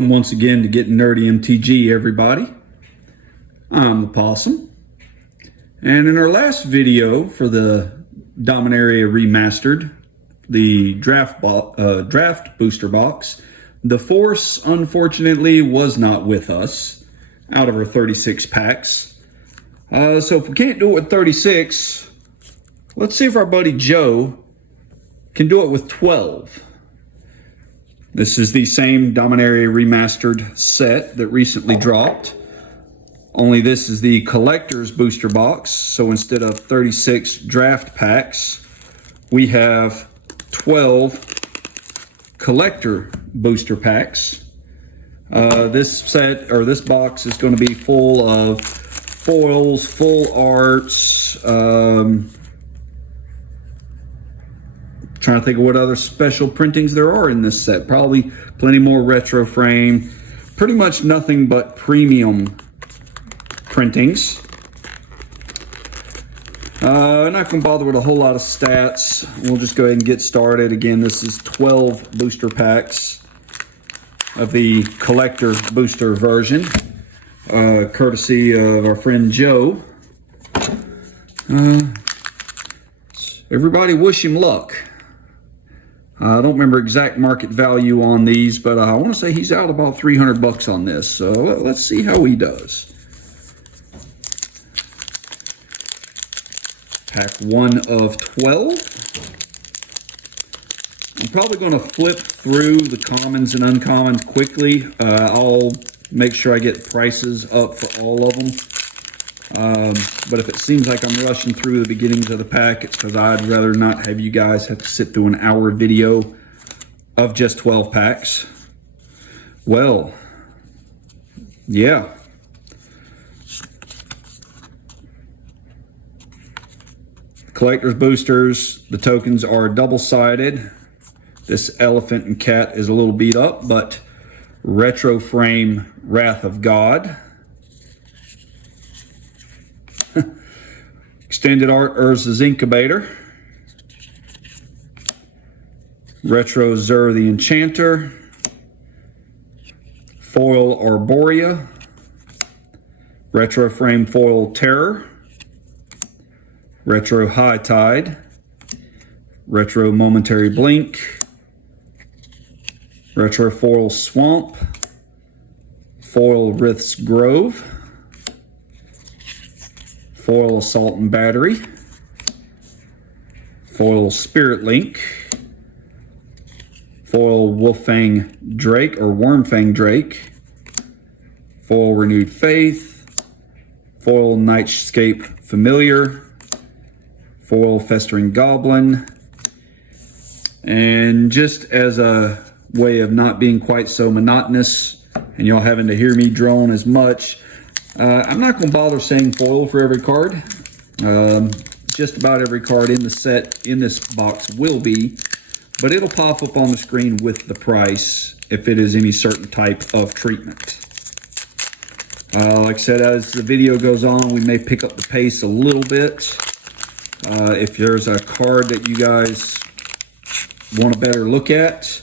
Welcome once again to Getting Nerdy MTG, everybody. I'm Opossum. And in our last video for the Dominaria Remastered, the draft booster box, the Force, unfortunately, was not with us out of our 36 packs. So if we can't do it with 36, let's see if our buddy Joe can do it with 12. This is the same Dominaria Remastered set that recently dropped. Only this is the collector's booster box. So instead of 36 draft packs, we have 12 collector booster packs. This set, or this box, is going to be full of foils, full arts, trying to think of what other special printings there are in this set. Probably plenty more retro frame. Pretty much nothing but premium printings. Not going to bother with a whole lot of stats. We'll just go ahead and get started. Again, this is 12 booster packs of the collector booster version, courtesy of our friend Joe. Everybody wish him luck. I don't remember exact market value on these, but I want to say he's out about 300 bucks on this. So let's see how he does. Pack 1 of 12. I'm probably going to flip through the commons and uncommons quickly. I'll make sure I get prices up for all of them. But if it seems like I'm rushing through the beginnings of the pack, it's because I'd rather not have you guys have to sit through an hour video of just 12 packs. Well, yeah. Collector's boosters, the tokens are double-sided. This elephant and cat is a little beat up, but retro frame Wrath of God. Extended art Urza's Incubator. Retro Zur the Enchanter. Foil Arborea. Retro frame foil Terror. Retro High Tide. Retro Momentary Blink. Retro foil Swamp. Foil Rith's Grove. Foil Assault and Battery. Foil Spirit Link. Foil Wolffang Drake or Wormfang Drake. Foil Renewed Faith. Foil Nightscape Familiar. Foil Festering Goblin. And just as a way of not being quite so monotonous and y'all having to hear me drone as much, I'm not going to bother saying foil for every card. Just about every card in the set in this box will be, but it'll pop up on the screen with the price if it is any certain type of treatment. Like I said, as the video goes on, we may pick up the pace a little bit. If there's a card that you guys want a better look at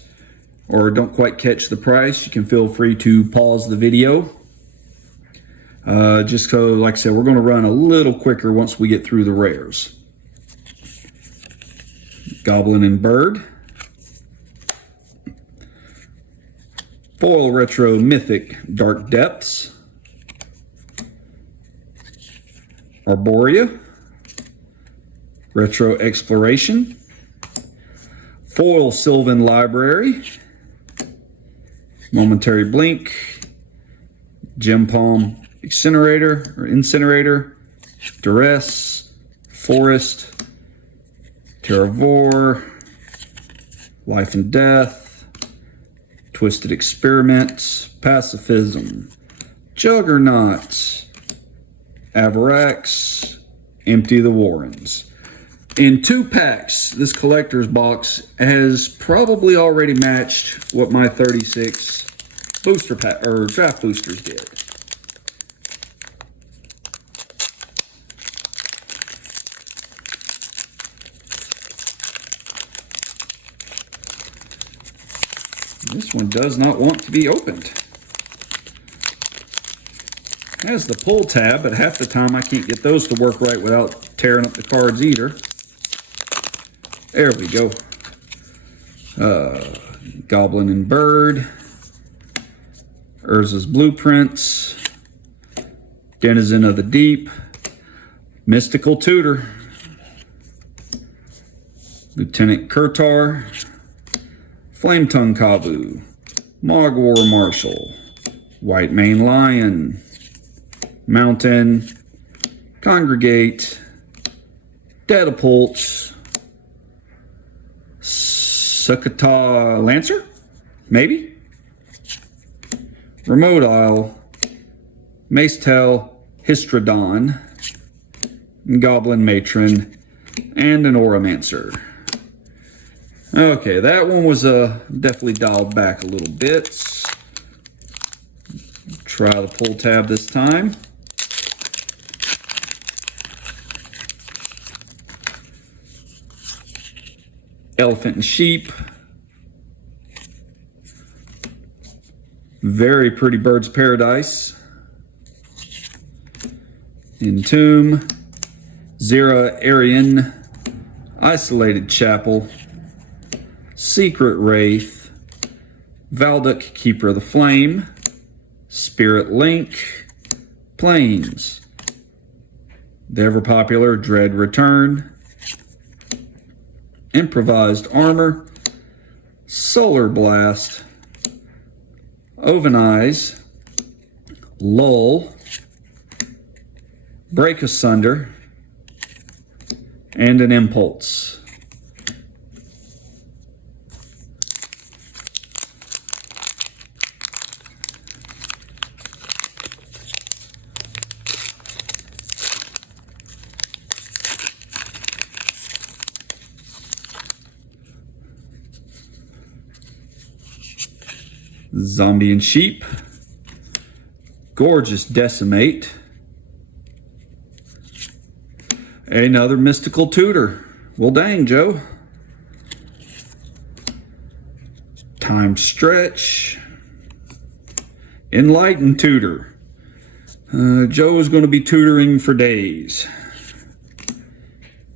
or don't quite catch the price, you can feel free to pause the video. Just so, like I said, we're going to run a little quicker once we get through the rares. Goblin and Bird. Foil Retro Mythic Dark Depths. Arborea. Retro Exploration. Foil Sylvan Library. Momentary Blink. Gem Palm Incinerator, Duress, Forest, Terravore, Life and Death, Twisted Experiment, Pacifism, Juggernaut, Avarax, Empty the Warrens. In 2 packs, this collector's box has probably already matched what my 36 booster pack or draft boosters did. This one does not want to be opened. has the pull tab, but half the time I can't get those to work right without tearing up the cards either. There we go. Goblin and Bird, Urza's Blueprints, Denizen of the Deep, Mystical Tutor, Lieutenant Kurtar, Flametongue Kabu, Mogwar Marshal, White Mane Lion, Mountain, Congregate, Dedapult, Sukkata Lancer, maybe? Remote Isle, Macetail, Histrodon, Goblin Matron, and an Oromancer. Okay, that one was definitely dialed back a little bit. Try the pull tab this time. Elephant and Sheep. Very pretty Bird's Paradise. Entomb. Zera Arian. Isolated Chapel. Secret Wraith. Valduk, Keeper of the Flame. Spirit Link. Plains. The ever popular Dread Return. Improvised Armor, Solar Blast, Ovenize, Lull, Break Asunder, and an Impulse. Zombie and Sheep, Gorgeous Decimate, another Mystical Tutor. Well, dang, Joe. Time Stretch, Enlightened Tutor. Joe is going to be tutoring for days.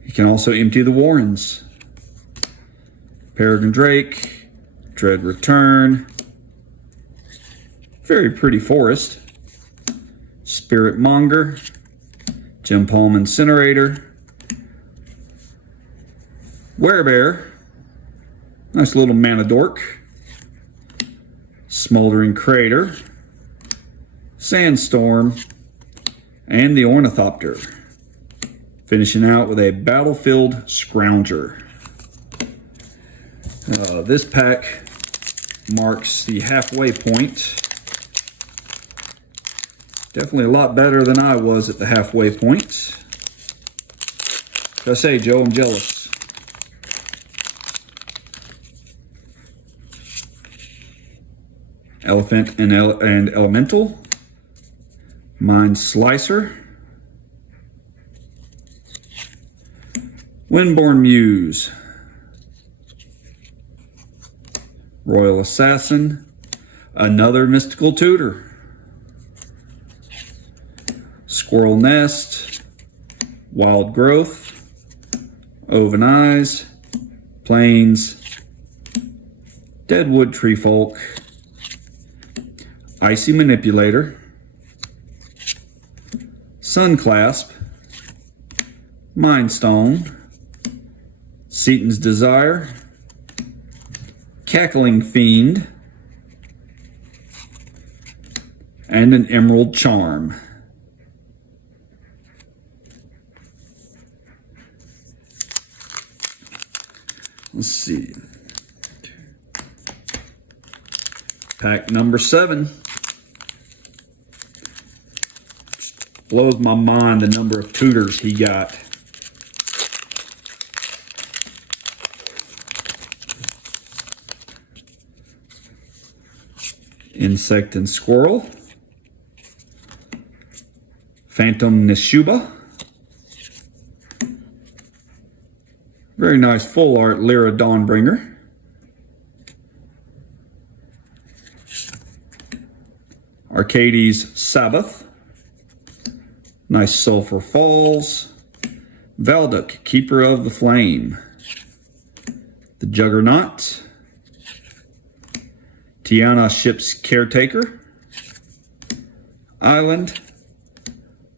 He can also empty the Warrens. Peregrine Drake, Dread Return, very pretty Forest, Spirit Monger, Gem Palm Incinerator, Werebear, nice little Mana Dork, Smoldering Crater, Sandstorm, and the Ornithopter. Finishing out with a Battlefield Scrounger. This pack marks the halfway point. Definitely a lot better than I was at the halfway point. Like I say, Joe, I'm jealous. Elephant and Elemental. Mind Slicer. Windborn Muse. Royal Assassin. Another Mystical Tutor. Squirrel Nest, Wild Growth, Ovenize, Plains, Deadwood Treefolk, Icy Manipulator, Sunclasp, Mindstone, Seaton's Desire, Cackling Fiend, and an Emerald Charm. Let's see. Pack number 7. Just blows my mind the number of tutors he got. Insect and Squirrel. Phantom Nishuba. Very nice full art Lyra Dawnbringer. Arcades Sabbath. Nice Sulphur Falls. Valduk, Keeper of the Flame. The Juggernaut. Tiana, Ship's Caretaker. Island.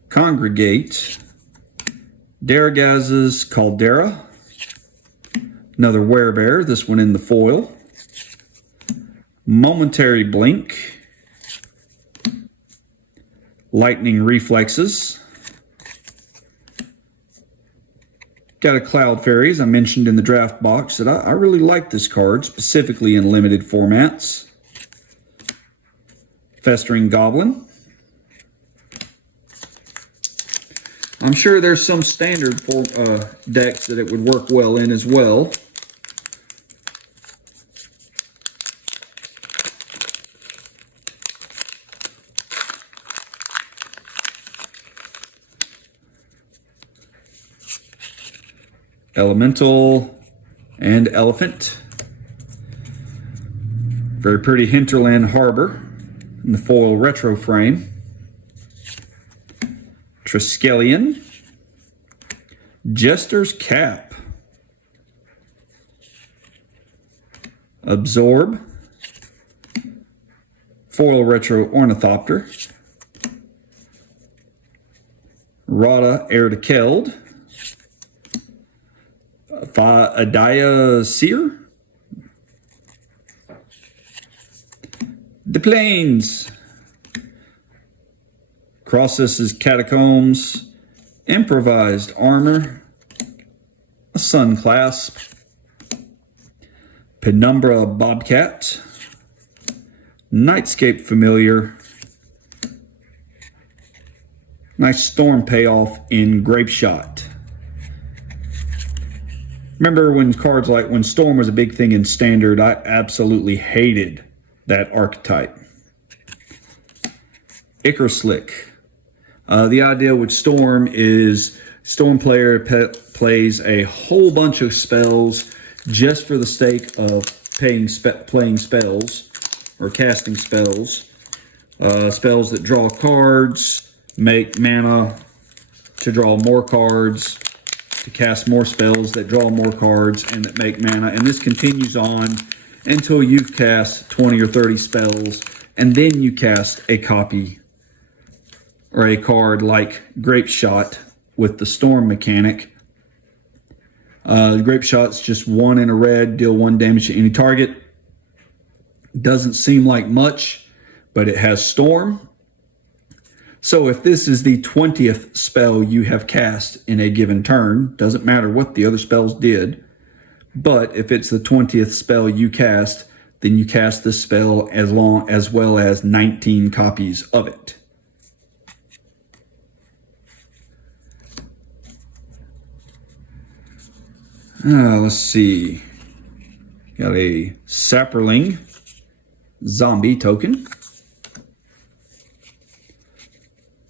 Congregate. Daragaz's Caldera. Another Werebear, this one in the foil. Momentary Blink. Lightning Reflexes. Got a Cloud Fairy, as I mentioned in the draft box, that I really like this card, specifically in limited formats. Festering Goblin. I'm sure there's some standard decks that it would work well in as well. Elemental and Elephant. Very pretty Hinterland Harbor in the foil retro frame. Triskelion. Jester's Cap. Absorb. Foil retro Ornithopter. Rada Heir to Keld. Adaya Seer. The Plains. Crossus's Catacombs. Improvised Armor. A Sun Clasp. Penumbra Bobcat. Nightscape Familiar. Nice Storm payoff in Grape Shot. Remember when cards like when Storm was a big thing in Standard, I absolutely hated that archetype. Icarslick. The idea with Storm is Storm player plays a whole bunch of spells just for the sake of playing spells or casting spells. Spells that draw cards, make mana to draw more cards, to cast more spells that draw more cards and that make mana. And this continues on until you've cast 20 or 30 spells, and then you cast a copy or a card like Grape Shot with the Storm mechanic. Grape Shot's just 1 in a red, deal 1 damage to any target. Doesn't seem like much, but it has Storm. So if this is the 20th spell you have cast in a given turn, doesn't matter what the other spells did, but if it's the 20th spell you cast, then you cast this spell as well as 19 copies of it. Let's see. Got a Sapperling zombie token.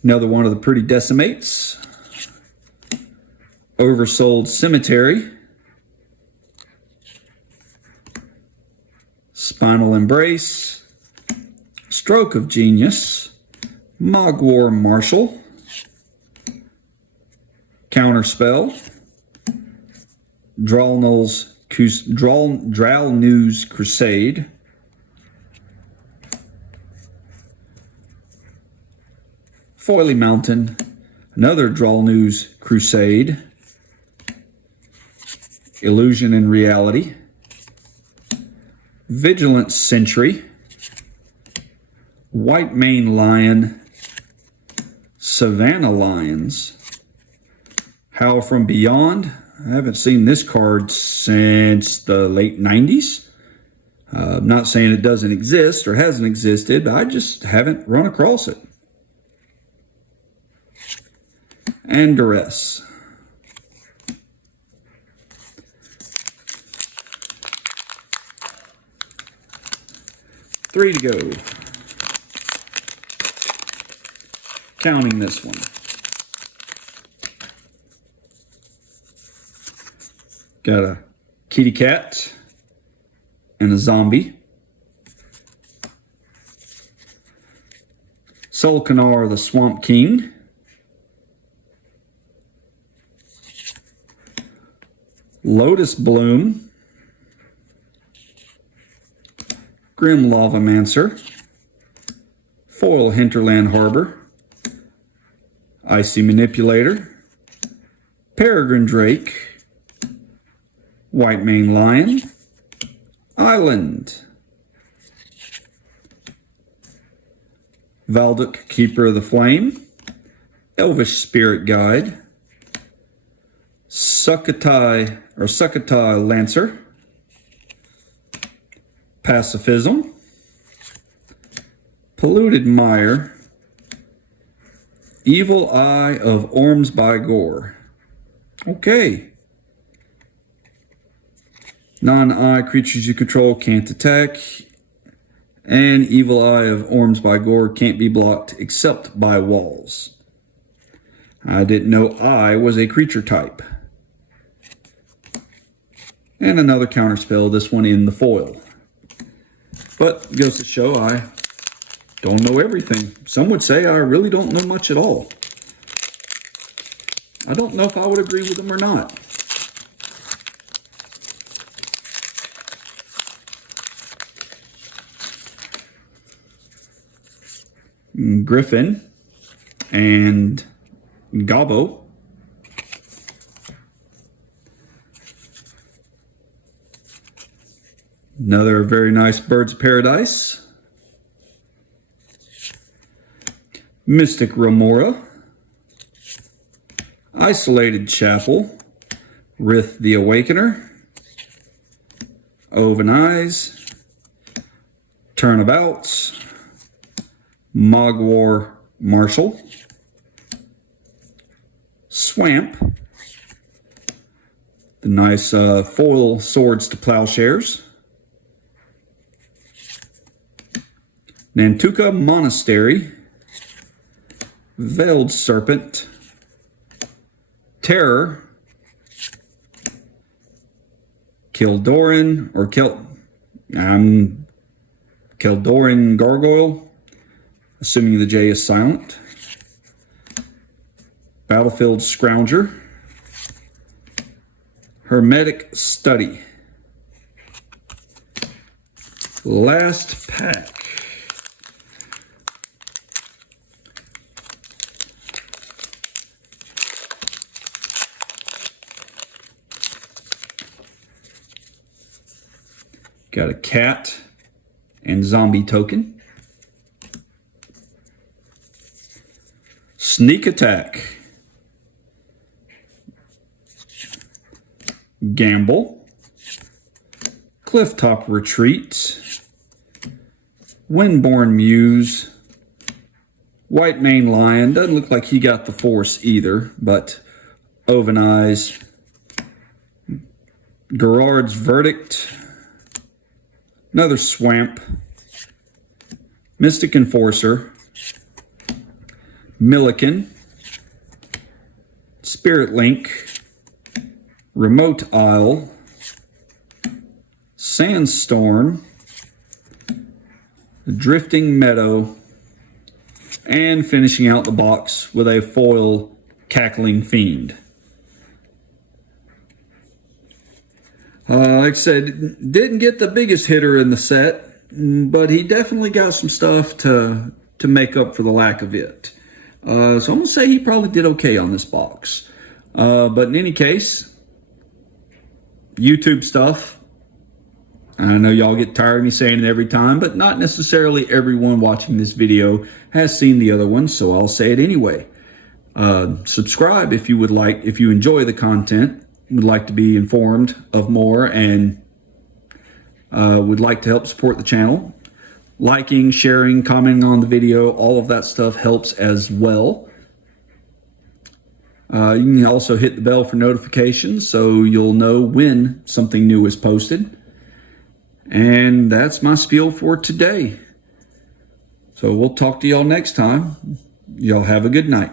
Another one of the pretty Decimates. Oversold Cemetery. Spinal Embrace. Stroke of Genius. Mogwar Marshal. Counterspell. Dralnew's Crusade. Foily Mountain, another Dralnew's Crusade, Illusion and Reality, Vigilant Sentry, White Mane Lion, Savannah Lions, Howl from Beyond. I haven't seen this card since the late 90s. I'm not saying it doesn't exist or hasn't existed, but I just haven't run across it. And Duress. Three to go. Counting this one. Got a kitty cat and a zombie. Solkanar, the Swamp King. Lotus Bloom, Grim Lavamancer, Foil Hinterland Harbor, Icy Manipulator, Peregrine Drake, White Mane Lion, Island, Valduk, Keeper of the Flame, Elvish Spirit Guide, Sukhothai Lancer, Pacifism, Polluted Mire, Evil Eye of Orms-by-Gore. Okay. Non-eye creatures you control can't attack. And Evil Eye of Orms-by-Gore can't be blocked except by walls. I didn't know Eye was a creature type. And another counterspell, this one in the foil. But it goes to show I don't know everything. Some would say I really don't know much at all. I don't know if I would agree with them or not. Griffin and Gobbo. Another very nice Birds of Paradise. Mystic Remora. Isolated Chapel. Rith the Awakener. Oven Eyes. Turnabouts. Mogwar Marshal. Swamp. The nice foil Swords to Plowshares. Nantuka Monastery, Veiled Serpent, Terror, Kildoran Kildoran Gargoyle, assuming the J is silent, Battlefield Scrounger, Hermetic Study. Last pack. Got a cat and zombie token. Sneak Attack. Gamble. Clifftop Retreat. Windborn Muse. White Mane Lion. Doesn't look like he got the force either, but Oven Eyes. Gerard's Verdict. Another Swamp, Mystic Enforcer, Milliken, Spirit Link, Remote Isle, Sandstorm, Drifting Meadow, and finishing out the box with a foil Cackling Fiend. Like I said, didn't get the biggest hitter in the set, but he definitely got some stuff to make up for the lack of it. So I'm going to say he probably did okay on this box. But in any case, YouTube stuff. I know y'all get tired of me saying it every time, but not necessarily everyone watching this video has seen the other one, so I'll say it anyway. Subscribe if you would like, if you enjoy the content. Would like to be informed of more and would like to help support the channel. Liking, sharing, commenting on the video, all of that stuff helps as well. You can also hit the bell for notifications so you'll know when something new is posted. And that's my spiel for today. So we'll talk to y'all next time. Y'all have a good night.